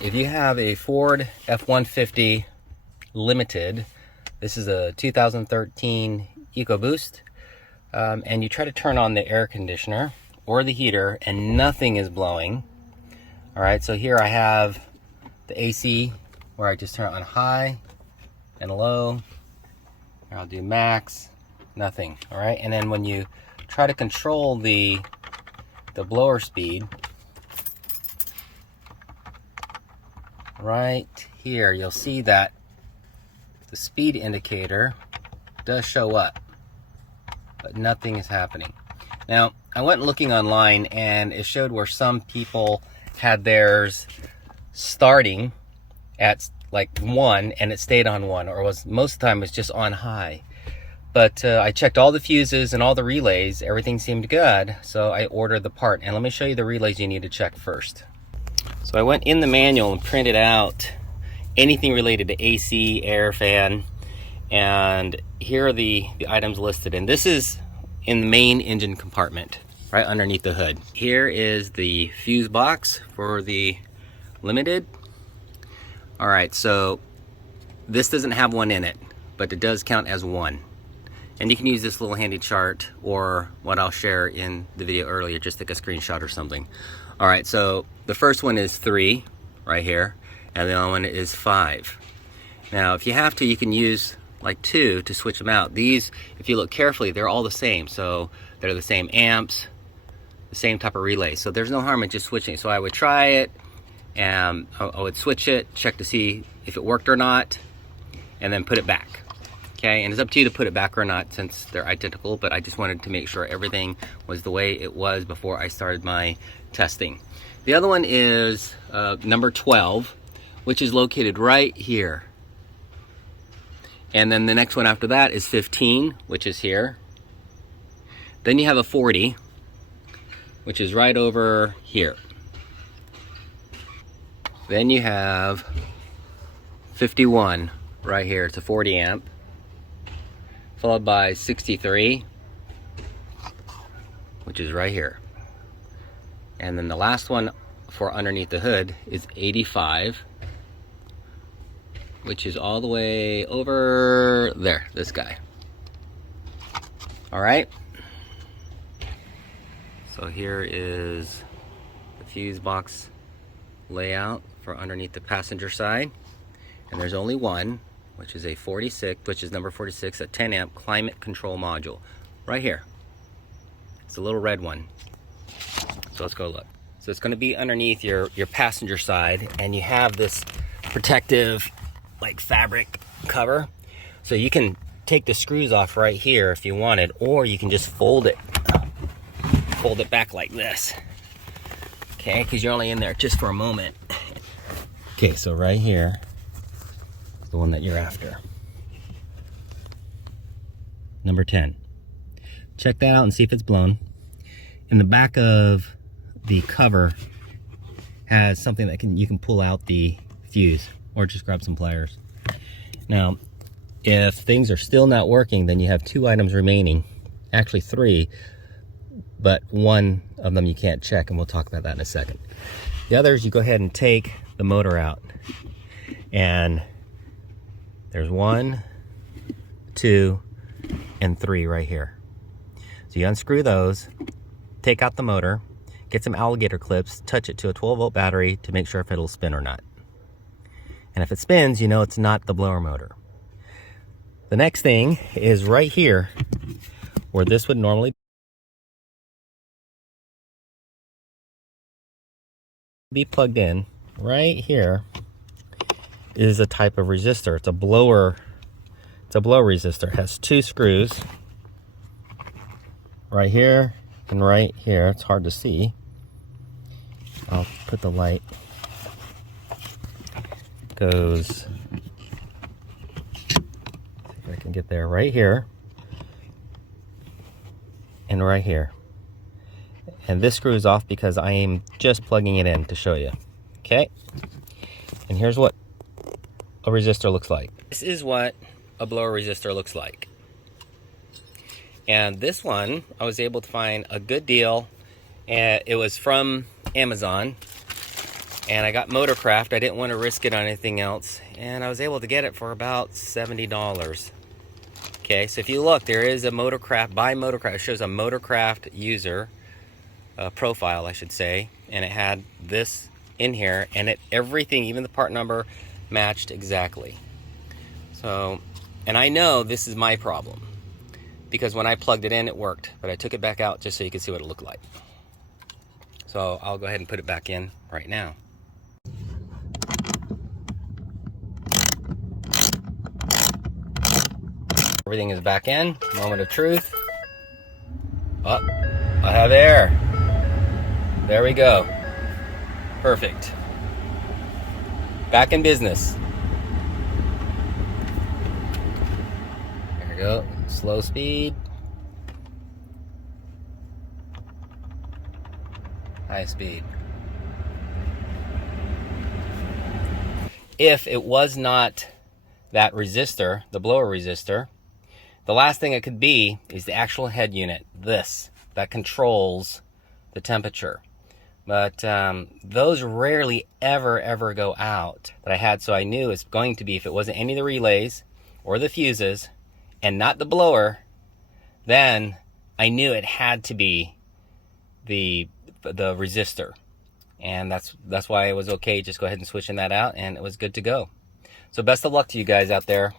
If you have a Ford F150 Limited, this is a 2013 EcoBoost, and you try to turn on the air conditioner or the heater and nothing is blowing. All right, so here I have the AC where I just turn it on high and low. Here I'll do max, nothing. All right, and then when you try to control the blower speed, right here you'll see that the speed indicator does show up, but nothing is happening. Now, I went looking online and it showed where some people had theirs starting at like 1 and it stayed on 1, or was most of the time it was just on high. But I checked all the fuses and all the relays, everything seemed good, so I ordered the part. And let me show you the relays you need to check first. So I went in the manual and printed out anything related to AC, air, fan, and here are the items listed. And this is in the main engine compartment, right underneath the hood. Here is the fuse box for the Limited. All right, so this doesn't have one in it, but it does count as one. And you can use this little handy chart or what I'll share in the video earlier, just take a screenshot or something. All right, so the first one is 3 right here, and the other one is 5. Now, if you have to, you can use like 2 to switch them out. These, if you look carefully, they're all the same. So they're the same amps, the same type of relay. So there's no harm in just switching. So I would try it, and I would switch it, check to see if it worked or not, and then put it back. Okay, and it's up to you to put it back or not since they're identical, but I just wanted to make sure everything was the way it was before I started my testing. The other one is number 12, which is located right here. And then the next one after that is 15, which is here. Then you have a 40, which is right over here. Then you have 51 right here. It's a 40 amp. Followed by 63, which is right here. And then the last one for underneath the hood is 85, which is all the way over there, this guy. All right. So here is the fuse box layout for underneath the passenger side. And there's only one, which is a 46, which is number 46, a 10 amp climate control module right here. It's a little red one. So let's go look. So it's going to be underneath your passenger side, and you have this protective like fabric cover. So you can take the screws off right here if you wanted, or you can just fold it back like this. Okay, because you're only in there just for a moment. Okay, so right here, the one that you're after. Number 10. Check that out and see if it's blown. In the back of the cover has something that you can pull out the fuse, or just grab some pliers. Now, if things are still not working, then you have 2 items remaining. Actually 3, but one of them you can't check, and we'll talk about that in a second. The others, you go ahead and take the motor out, and there's 1, 2, and 3 right here. So you unscrew those, take out the motor, get some alligator clips, touch it to a 12-volt battery to make sure if it'll spin or not. And if it spins, you know it's not the blower motor. The next thing is right here, where this would normally be plugged in. Right here is a type of resistor. It's a blower resistor. It has 2 screws right here and right here. It's hard to see. I'll put the light. Goes, see if I can get there, right here and right here. And this screw is off because I am just plugging it in to show you. Okay, and here's what a resistor looks like. This is what a blower resistor looks like. And this one, I was able to find a good deal, and it was from Amazon. And I got Motorcraft. I didn't want to risk it on anything else. And I was able to get it for about $70. Okay, so if you look, there is a Motorcraft, by Motorcraft. It shows a Motorcraft user profile, I should say. And it had this in here. And everything, even the part number, matched exactly. So, and I know this is my problem. Because when I plugged it in, it worked. But I took it back out just so you can see what it looked like. So I'll go ahead and put it back in right now. Everything is back in. Moment of truth. Oh, I have air. There we go. Perfect. Back in business. There we go. Slow speed. High speed. If it was not that resistor, the blower resistor, the last thing it could be is the actual head unit, this, that controls the temperature. But those rarely ever go out that I had, so I knew it's going to be, if it wasn't any of the relays or the fuses and not the blower, then I knew it had to be the resistor. And that's why it was okay, just go ahead and switching that out, and it was good to go. So best of luck to you guys out there.